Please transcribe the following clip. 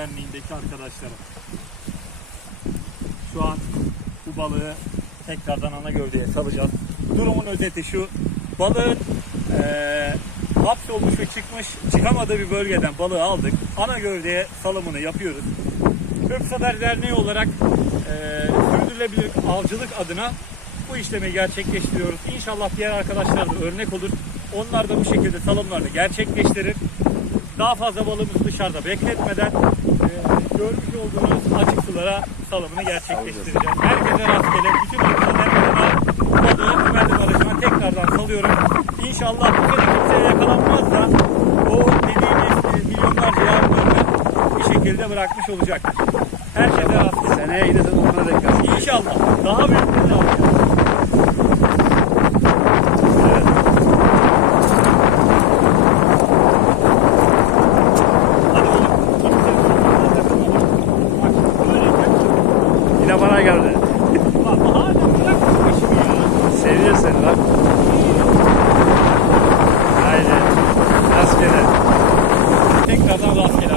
Derneği'ndeki arkadaşlarım. Şu an bu balığı tekrardan ana gövdeye salacağız. Durumun özeti şu. Balığın ee, hapsolmuş ve çıkmış, çıkamadığı bir bölgeden balığı aldık. Ana gövdeye salımını yapıyoruz. Köpsader Derneği olarak e, sürdürülebilir avcılık adına bu işlemi gerçekleştiriyoruz. İnşallah diğer arkadaşlar da örnek olur. Onlar da bu şekilde salımlarını gerçekleştirir. Daha fazla balığımızı dışarıda bekletmeden eee görmüş olduğunuz açık sulara salımını gerçekleştireceğiz. Herkese rastgele bütün arkadaşlarıma balığı kümelim aracına tekrardan salıyorum. İnşallah bu sene kimseye yakalanmaz da o dediğimiz e, milyonlarca yavrularını bir şekilde bırakmış olacaktır. Herkese rastgele. Seneye yine de onlara denk gelsin. İnşallah. Daha büyüklerini Yine bana geldi. Ulan hala bırak bu işimi ya. Seviyor seni lan. Haydi. Rastgele. Tekrardan rastgele